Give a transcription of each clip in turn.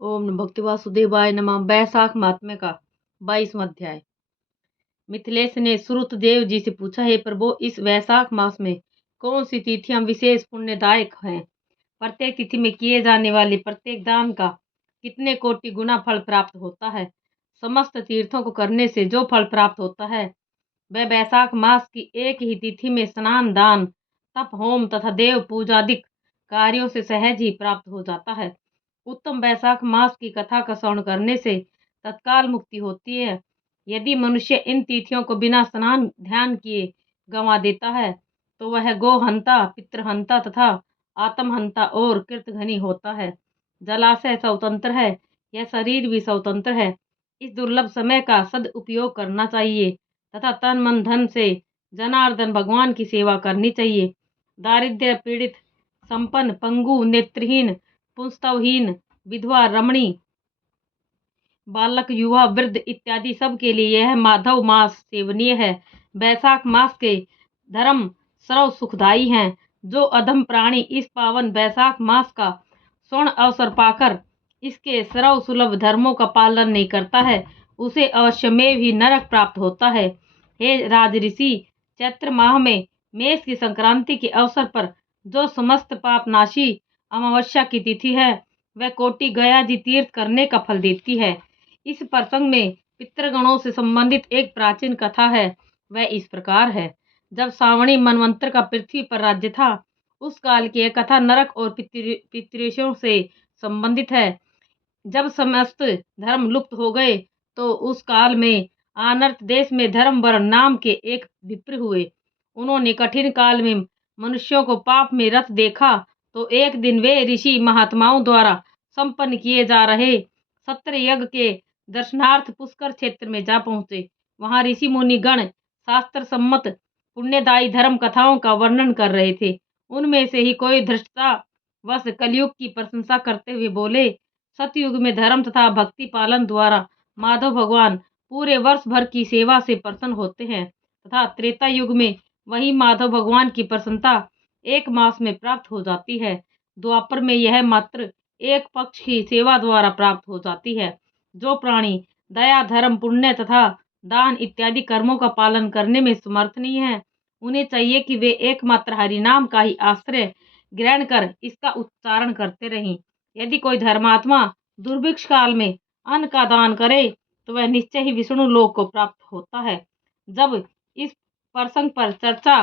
ओम नमः भगवते वासुदेवाय नमः। बैसाख महात्म्य का 22वां अध्याय। मिथिलेश ने श्रुतदेव जी से पूछा, हे प्रभु, इस वैशाख मास में कौन सी तिथियां विशेष पुण्यदायक हैं? प्रत्येक तिथि में किए जाने वाले प्रत्येक दान का कितने कोटि गुना फल प्राप्त होता है? समस्त तीर्थों को करने से जो फल प्राप्त होता है वह वैशाख मास की एक ही तिथि में स्नान, दान, तप, होम तथा देव पूजादिक कार्यों से सहज ही प्राप्त हो जाता है। उत्तम वैशाख मास की कथा का श्रवण करने से तत्काल मुक्ति होती है। यदि मनुष्य इन तिथियों को बिना स्नान ध्यान किए गंवा देता है तो वह गोहंता, पितृहंता तथा आत्महंता और कृतघ्नी होता है। जलाशय स्वतंत्र है, यह शरीर भी स्वतंत्र है। इस दुर्लभ समय का सदुपयोग करना चाहिए तथा तन मन धन से जनार्दन भगवान की सेवा करनी चाहिए। दारिद्र्य पीड़ित, संपन्न, पंगु, नेत्रहीन, पुंस्तवहीन, विधवा, रमणी, बालक, युवा, वृद्ध इत्यादि सब के लिए यह माधव मास सेवनीय है। वैशाख मास के धर्म सर्व सुखदायी हैं। जो अधम प्राणी इस पावन वैशाख मास का स्वर्ण अवसर पाकर इसके सर्व सुलभ धर्मों का पालन नहीं करता है उसे अवश्यमेव ही नरक प्राप्त होता है। हे राजऋषि, चैत्र माह में मेष की संक्रांति के अवसर पर जो समस्त पापनाशी अमावस्या की तिथि है वह कोटि गया जी तीर्थ करने का फल देती है। इस प्रसंग में पितृगणों से संबंधित एक प्राचीन कथा है। वह इस प्रकार है। जब सावणी मनवंतर का पृथ्वी पर राज्य था उस काल की यह कथा नरक और पितृषों से संबंधित है। जब समस्त धर्म लुप्त हो गए तो उस काल में आनर्त देश में धर्मवर्ण नाम के एक विप्र हुए। उन्होंने कठिन काल में मनुष्यों को पाप में रत देखा तो एक दिन वे ऋषि महात्माओं द्वारा संपन्न किए जा रहे सत्र यज्ञ के दर्शनार्थ पुष्कर क्षेत्र में जा पहुंचे। वहां ऋषि मुनि गण शास्त्र सम्मत पुण्यदायी धर्म कथाओं का वर्णन कर रहे थे। उनमें से ही कोई धृष्टता वश कलयुग की प्रशंसा करते हुए बोले, सतयुग में धर्म तथा भक्ति पालन द्वारा माधव भगवान पूरे वर्ष भर की सेवा से प्रसन्न होते हैं तथा त्रेता युग में वही माधव भगवान की प्रसन्नता एक मास में प्राप्त हो जाती है। द्वापर में यह मात्र एक पक्ष की सेवा द्वारा प्राप्त हो जाती है। जो प्राणी दया, धर्म, पुण्य तथा दान इत्यादि कर्मों का पालन करने में समर्थ नहीं है उन्हें चाहिए कि वे एकमात्र हरि नाम का ही आश्रय ग्रहण कर इसका उच्चारण करते रहें। यदि कोई धर्मात्मा दुर्भिक्ष काल में अन्न का दान करे तो वह निश्चय ही विष्णु लोक को प्राप्त होता है। जब इस प्रसंग पर चर्चा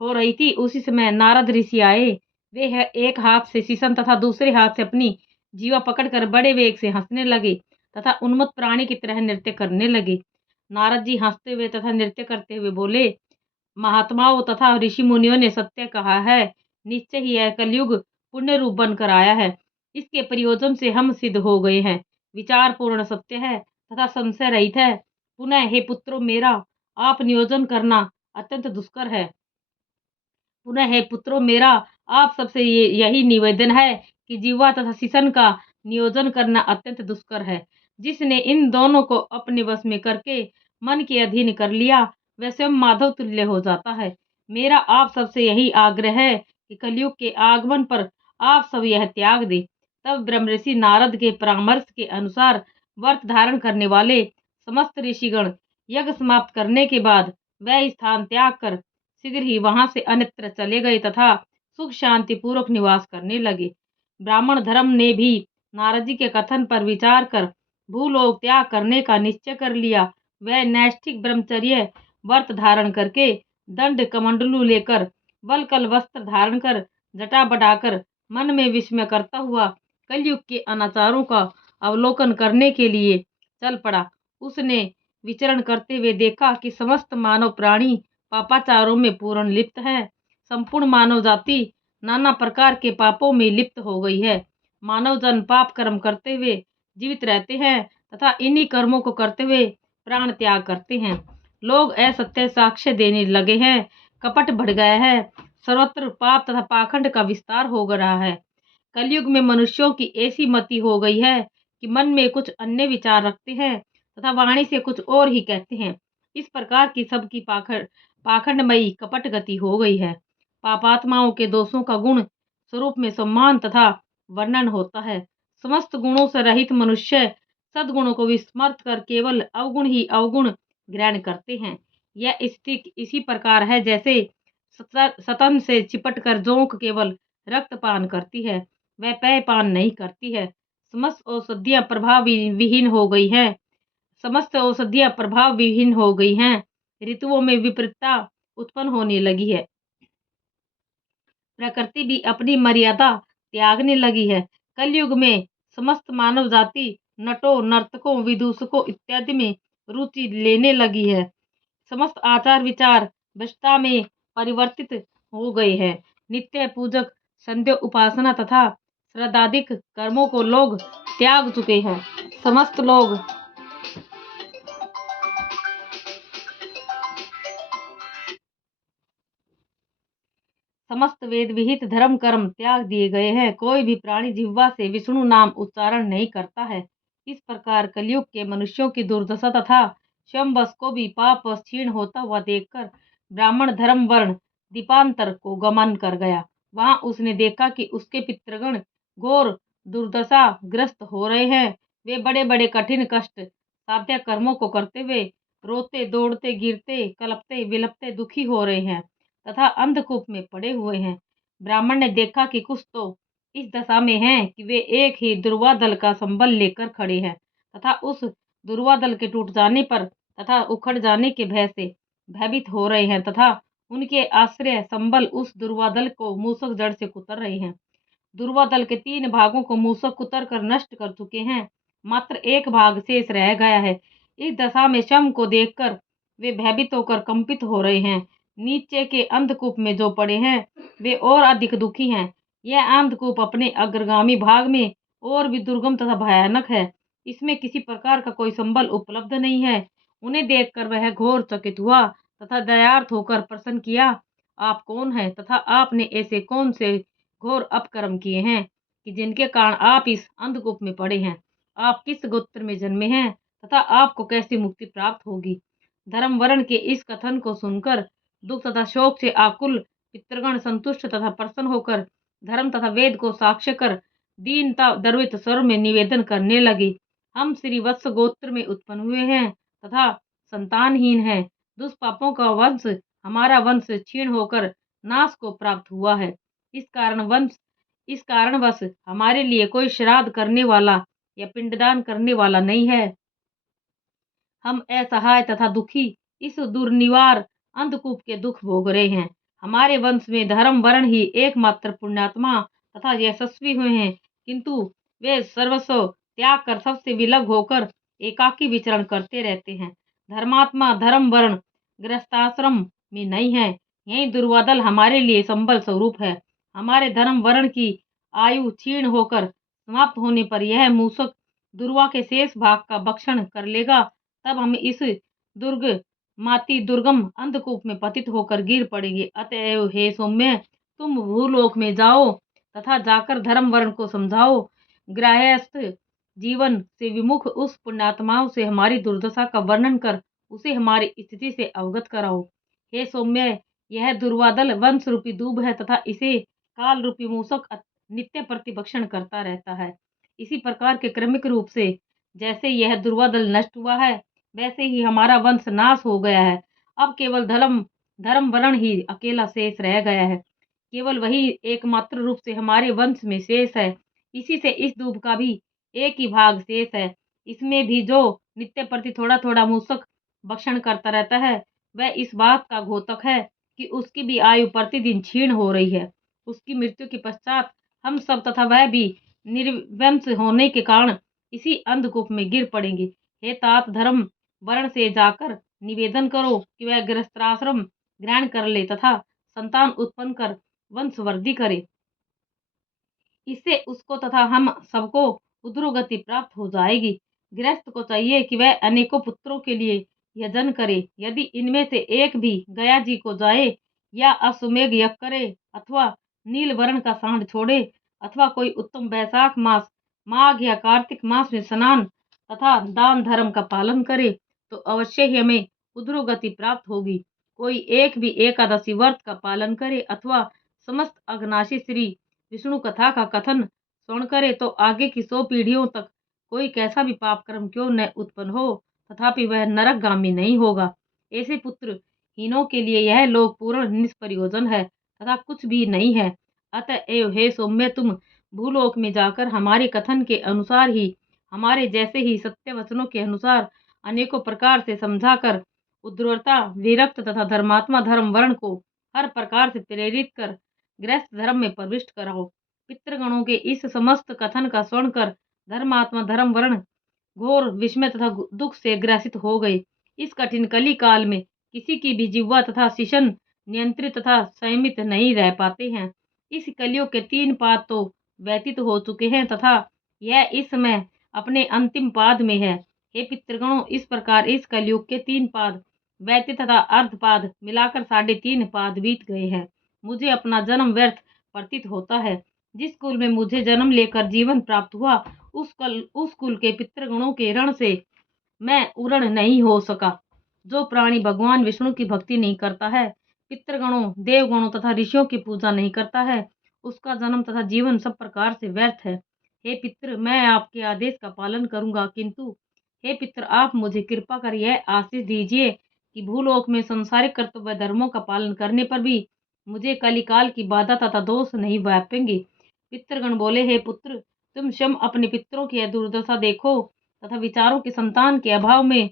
हो रही थी उसी समय नारद ऋषि आए। वे एक हाथ से शीशम तथा दूसरे हाथ से अपनी जीवा पकड़कर बड़े वेग से हंसने लगे तथा उन्मत्त प्राणी की तरह नृत्य करने लगे। नारद जी हंसते हुए तथा नृत्य करते हुए बोले, महात्माओं तथा ऋषि मुनियों ने सत्य कहा है। निश्चय ही यह कलयुग पुण्य रूप बनकर आया है। इसके प्रयोजन से हम सिद्ध हो गए हैं। विचार पूर्ण सत्य है तथा संशय रहित है। पुनः हे पुत्रों मेरा आप नियोजन करना अत्यंत दुष्कर है। पुनः हे पुत्रों मेरा आप सबसे यही निवेदन है कि जीवा तथा शीशन का नियोजन करना अत्यंत दुष्कर है। जिसने इन दोनों को अपने वश में करके मन के अधीन कर लिया वह स्वयं माधव तुल्य हो जाता है। मेरा आप सबसे यही आग्रह है कि कलयुग के आगमन पर आप सब यह त्याग दे। तब ब्रह्मऋषि नारद के परामर्श के अनुसार व्रत धारण करने वाले समस्त ऋषिगण यज्ञ समाप्त करने के बाद वह स्थान त्याग कर शीघ्र ही वहां से अन्यत्र चले गए तथा सुख शांति पूर्वक निवास करने लगे। ब्राह्मण धर्म ने भी नारद जी के कथन पर विचार कर भूलोक त्याग करने का निश्चय कर लिया। वह नैष्ठिक ब्रह्मचर्य व्रत धारण करके दंड कमंडलू लेकर वलकल वस्त्र धारण कर जटा बढ़ाकर मन में विस्मय करता हुआ कलयुग के अनाचारों का अवलोकन करने के लिए चल पड़ा। उसने विचरण करते हुए देखा कि समस्त मानव प्राणी पापाचारों में पूर्ण लिप्त है। संपूर्ण मानव जाति नाना प्रकार के पापों में लिप्त हो गई है। मानव जन पाप कर्म करते हुए जीवित रहते हैं तथा इन्हीं कर्मों को करते हुए प्राण त्याग करते हैं। लोग असत्य साक्ष्य देने लगे हैं। कपट बढ़ गया है। सर्वत्र पाप तथा पाखंड का विस्तार हो रहा है। कलयुग में मनुष्यों की ऐसी मति हो गई है कि मन में कुछ अन्य विचार रखते हैं तथा वाणी से कुछ और ही कहते हैं। इस प्रकार की सबकी पाखंडमयी कपट गति हो गई है। पापात्माओं के दोषों का गुण स्वरूप में सम्मान तथा वर्णन होता है। समस्त गुणों से रहित मनुष्य सद्गुणों को विस्मृत कर केवल अवगुण ही अवगुण ग्रहण करते हैं। यह स्थिति इसी प्रकार है जैसे सतन से चिपट कर जोंक केवल रक्तपान करती है, वह पेय पान नहीं करती है। समस्त औषधियां प्रभाव विहीन हो गई है। समस्त औषधियां प्रभाव विहीन हो गई हैं। ऋतुओं में विपरीतता उत्पन्न होने लगी है। प्रकृति भी अपनी मर्यादा त्यागने लगी है। कलयुग में समस्त मानव जाति नटों, नर्तकों, विदूषकों इत्यादि में रुचि लेने लगी है। समस्त आचार विचार भ्रष्टता में परिवर्तित हो गए हैं। नित्य पूजक संध्या उपासना तथा श्रद्धादिक कर्मों को लोग त्याग चुके हैं। समस्त वेद विहित धर्म कर्म त्याग दिए गए हैं। कोई भी प्राणी जिह्वा से विष्णु नाम उच्चारण नहीं करता है। इस प्रकार कलयुग के मनुष्यों की दुर्दशा तथा स्वयंवश को भी पाप वश क्षीण होता हुआ देखकर ब्राह्मण धर्म वर्ण दीपांतर को गमन कर गया। वहां उसने देखा कि उसके पितृगण घोर दुर्दशा ग्रस्त हो रहे हैं। वे बड़े बड़े कठिन कष्ट साध्य कर्मों को करते हुए रोते दौड़ते गिरते कलपते विलपते दुखी हो रहे हैं तथा अंधकूप में पड़े हुए हैं। ब्राह्मण ने देखा कि कुछ तो इस दशा में हैं कि वे एक ही दुर्वा दल का संबल लेकर खड़े हैं तथा उस दुर्वा दल के टूट जाने पर तथा उखड़ जाने के भय से भयभीत हो रहे हैं तथा उनके आश्रय संबल उस दुर्वा दल को मूसक जड़ से कुतर रहे हैं। दुर्वा दल के 3 भागों को मूसक कुतर कर नष्ट कर चुके हैं, मात्र एक भाग शेष रह गया है। इस दशा में शम को देखकर वे भयभीत होकर कंपित हो रहे हैं। नीचे के अंधकूप में जो पड़े हैं वे और अधिक दुखी हैं। यह अंधकूप अपने अग्रगामी भाग में और भी दुर्गम तथा भयानक है। इसमें किसी प्रकार का कोई संबल उपलब्ध नहीं है। उन्हें देखकर वह घोर चकित हुआ तथा दयार्थ होकर प्रश्न किया, आप कौन हैं तथा आपने ऐसे कौन से घोर अपकर्म किए हैं कि जिनके कारण आप इस अंधकूप में पड़े हैं? आप किस गोत्र में जन्मे हैं तथा आपको कैसी मुक्ति प्राप्त होगी? धर्म वर्ण के इस कथन को सुनकर दुख तथा शोक से आकुल पितृगण संतुष्ट तथा प्रसन्न होकर धर्म तथा वेद को साक्ष्य कर दीनता द्रवित स्वर में निवेदन करने लगे, हम श्री वत्स गोत्र में उत्पन्न हुए हैं तथा संतानहीन हैं। दुष्पापों का वंश हमारा वंश क्षीण होकर नाश को प्राप्त हुआ है। इस कारणवश हमारे लिए कोई श्राद्ध करने वाला या पिंडदान करने वाला नहीं है। हम असहाय तथा दुखी इस दुर्निवार अंधकूप के दुख भोग रहे हैं। हमारे वंश में धर्म वर्ण ही एकमात्र पुण्यात्मा तथा यशस्वी हुए हैं, किंतु वे सर्वस्व त्याग कर सबसे विलग होकर एकाकी विचरण करते रहते हैं। धर्मात्मा धर्म वर्ण गृहस्थाश्रम में नहीं है। यही दुर्वादल हमारे लिए संबल स्वरूप है। हमारे धर्म वर्ण की आयु क्षीण होकर समाप्त होने पर यह मूसक दुर्वा के शेष भाग का भक्षण कर लेगा। तब हम इस दुर्गम अंधकूप में पतित होकर गिर पड़ेंगे। अतएव हे सौम्य, तुम भूलोक में जाओ तथा जाकर धर्म वर्ण को समझाओ। गृहस्थ जीवन से विमुख उस पुण्यात्माओं से हमारी दुर्दशा का वर्णन कर उसे हमारी स्थिति से अवगत कराओ। हे सौम्य, यह दुर्वादल वंश रूपी दूब है तथा इसे काल रूपी मूसक नित्य प्रतिभक्षण करता रहता है। इसी प्रकार के क्रमिक रूप से जैसे यह दुर्वादल नष्ट हुआ है, वैसे ही हमारा वंश नाश हो गया है। अब केवल धर्म वर्ण ही अकेला शेष रह गया है। केवल वही एकमात्र रूप से हमारे वंश में शेष है। इसी से इस दूब का भी एक ही भाग शेष है। इसमें भी जो नित्य प्रति थोड़ा थोड़ा मूसक भक्षण करता रहता है, वह इस बात का घोतक है कि उसकी भी आयु प्रतिदिन क्षीण हो रही है। उसकी मृत्यु के पश्चात हम सब तथा वह भी निर्वंश होने के कारण इसी अंधकूप में गिर पड़ेंगे। हे तात, धर्म वर्ण से जाकर निवेदन करो कि वह गृहस्थाश्रम ग्रहण कर ले तथा संतान उत्पन्न कर वंश वृद्धि करे। इससे उसको तथा हम सबको उद्रोगति प्राप्त हो जाएगी। गृहस्थ को चाहिए कि वह अनेकों पुत्रों के लिए यजन करे। यदि इनमें से एक भी गया जी को जाए या अश्वमेघ यज्ञ करे अथवा नील वर्ण का सांड छोड़े अथवा कोई उत्तम वैशाख मास, माघ या कार्तिक मास में स्नान तथा दान धर्म का पालन करे तो अवश्य ही हमें उद्रोगति प्राप्त होगी। कोई एक भी एकादशी व्रत का पालन करे अथवा समस्त अघनाशी श्री विष्णु कथा का कथन श्रवण करे तो आगे की 100 पीढ़ियों तक कोई कैसा भी पाप कर्म क्यों न उत्पन्न हो, तथापि वह नरकगामी नहीं होगा। ऐसे पुत्र हीनों के लिए यह लोक पूर्ण निष्प्रयोजन है तथा कुछ भी नहीं है। अतएव हे सौम्य, तुम भूलोक में जाकर हमारे कथन के अनुसार ही, हमारे जैसे ही सत्य वचनों के अनुसार अनेकों प्रकार से समझाकर उद्रवता विरक्त तथा धर्मात्मा धर्म वर्ण को हर प्रकार से प्रेरित कर गृहस्थ धर्म में प्रविष्ट कराओ। पितृगणों के इस समस्त कथन का श्रवण कर धर्मात्मा धर्म वर्ण घोर विस्मय तथा दुख से ग्रसित हो गए। इस कठिन कली काल में किसी की भी जिह्वा तथा शिशन नियंत्रित तथा संयमित नहीं रह पाते हैं। इस कलियुग के 3 पाद तो व्यतीत हो चुके हैं तथा यह इस समय अपने अंतिम पाद में है। हे पितृगणों, इस प्रकार इस कलियुग के 3 पाद व्यतीत तथा अर्धपाद मिलाकर 3.5 पाद बीत गए हैं। मुझे अपना जन्म व्यर्थ प्रतीत होता है। जिस कुल में मुझे जन्म लेकर जीवन प्राप्त हुआ, उस कुल के पितृगणों के ऋण से मैं उऋण नहीं हो सका। जो प्राणी भगवान विष्णु की भक्ति नहीं करता है, पितृगणों देवगणों तथा ऋषियों की पूजा नहीं करता है, उसका जन्म तथा जीवन सब प्रकार से व्यर्थ है। हे पितृ, मैं आपके आदेश का पालन करूंगा, किंतु हे पितृ, आप मुझे कृपा कर यह आशीष दीजिए कि भूलोक में संसारिक कर्तव्य धर्मों का पालन करने पर भी मुझे कलिकाल की बाधा तथा दोष नहीं व्यापेंगे। पितृगण बोले, हे पुत्र, तुम स्वयं अपने पितरों की यह दुर्दशा देखो तथा विचारों के संतान के अभाव में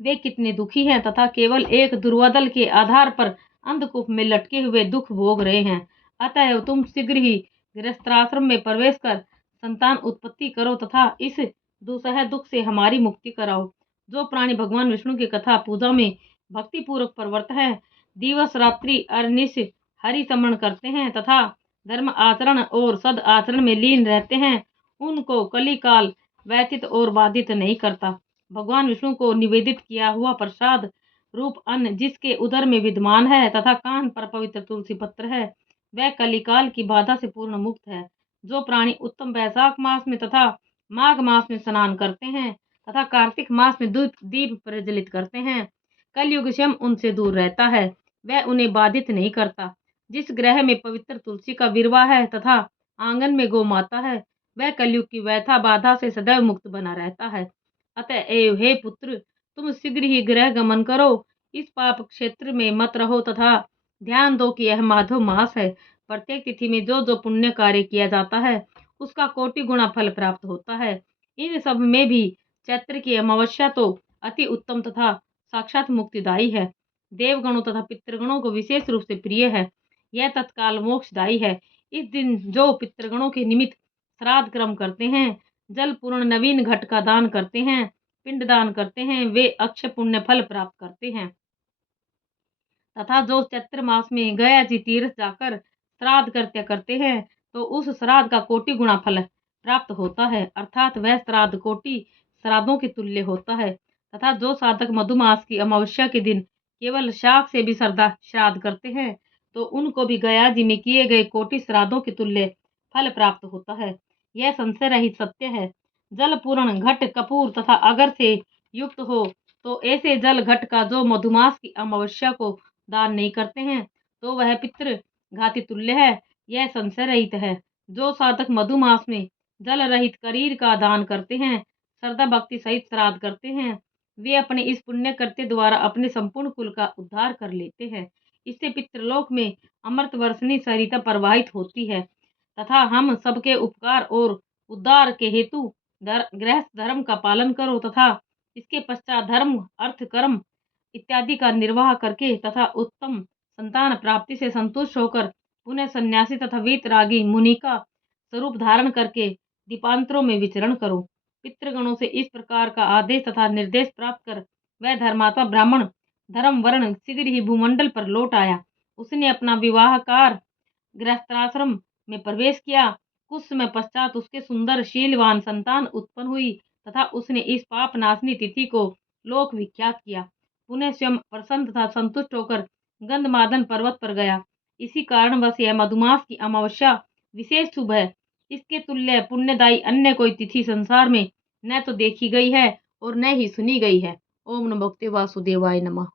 वे कितने दुखी हैं तथा केवल एक दुर्वदल के आधार पर अंधकूप में लटके हुए दुख भोग रहे हैं। अतएव तुम शीघ्र ही गृहस्थाश्रम में प्रवेश कर संतान उत्पत्ति करो तथा इस दुसह दुख से हमारी मुक्ति कराओ। जो प्राणी भगवान विष्णु की कथा पूजा में भक्ति पूर्वक प्रवृत्त है, दिवस रात्रि अरनिश हरि स्मरण करते हैं तथा धर्म आचरण और सद आचरण में लीन रहते हैं, उनको कलिकाल व्यतीत और बाधित नहीं करता। भगवान विष्णु को निवेदित किया हुआ प्रसाद रूप अन्न जिसके उदर में विद्यमान है तथा कान पर पवित्र तुलसी पत्र है, वह कलिकाल की बाधा से पूर्ण मुक्त है। जो प्राणी उत्तम वैशाख मास में तथा माघ मास में स्नान करते हैं तथा कार्तिक मास में दीप प्रज्वलित करते हैं, कलयुग स्वयं उनसे दूर रहता है, वह उन्हें बाधित नहीं करता। जिस ग्रह में पवित्र तुलसी का विरवा है तथा आंगन में गौ माता है, वह कलयुग की व्यथा बाधा से सदैव मुक्त बना रहता है। अतएव हे पुत्र, तुम शीघ्र ही गृह गमन करो, इस पाप क्षेत्र में मत रहो तथा ध्यान दो कि यह माधव मास है। प्रत्येक तिथि में जो जो पुण्य कार्य किया जाता है, उसका कोटि गुणा फल प्राप्त होता है। इन सब में भी चैत्र की अमावस्या तो अति उत्तम तथा साक्षात मुक्तिदायी है। देवगणों तथा पितृगणों को विशेष रूप से प्रिय है। यह तत्काल मोक्षदायी है। इस दिन जो पितृगणों के निमित्त श्राद्ध कर्म करते हैं, जल पूर्ण नवीन घट का दान करते हैं, पिंड दान करते हैं, वे अक्षय पुण्य फल प्राप्त करते हैं। तथा जो चैत्र मास में गया जी तीर्थ जाकर श्राद्ध कृत्य करते हैं, तो उस श्राद्ध का कोटि गुणा फल प्राप्त होता है, अर्थात वह श्राद्ध कोटि श्राद्धों के तुल्य होता है। तथा जो साधक मधुमास की अमावस्या के दिन केवल शाक से भी श्राद्ध करते हैं, तो उनको भी गया जी में किए गए कोटि श्राद्धों के तुल्य फल प्राप्त होता है। यह संशय रहित सत्य है। जल पूर्ण घट कपूर तथा अगर से युक्त हो, तो ऐसे जल घट का जो मधुमास की अमावस्या को दान नहीं करते हैं, तो वह पितृ घाती तुल्य है। यह संशय रहित है। जो साधक मधुमास में जल रहित करीर का दान करते हैं, श्रद्धा भक्ति सहित श्राद्ध करते हैं, वे अपने इस पुण्य कृत्य द्वारा अपने संपूर्ण कुल का उद्धार कर लेते हैं। इससे पितृलोक में अमृत वर्षनी सरिता प्रवाहित होती है तथा हम सबके उपकार और उद्धार के हेतु गृहस्थ धर्म का पालन करो तथा इसके पश्चात धर्म अर्थ कर्म इत्यादि का निर्वाह करके तथा उत्तम संतान प्राप्ति से संतुष्ट होकर पुनः सन्यासी तथा वीतरागी मुनि का स्वरूप धारण करके दीपांतरों में विचरण करो। पितृगणों से इस प्रकार का आदेश तथा निर्देश प्राप्त कर वह धर्मात्मा ब्राह्मण धर्म वर्ण शीघ्र ही भूमंडल पर लौट आया। उसने अपना विवाहकार गृहस्थाश्रम में प्रवेश किया। कुछ समय पश्चात उसके सुंदर शीलवान संतान उत्पन्न हुई तथा उसने इस पाप नाशनी तिथि को लोक विख्यात किया। पुनः स्वयं प्रसन्न तथा संतुष्ट होकर गंधमादन पर्वत पर गया। इसी कारणवश यह मधुमास की अमावस्या विशेष शुभ है। इसके तुल्य पुण्यदायी अन्य कोई तिथि संसार में न तो देखी गई है और न ही सुनी गई है। ओम नमो भगवते वासुदेवाय नमः।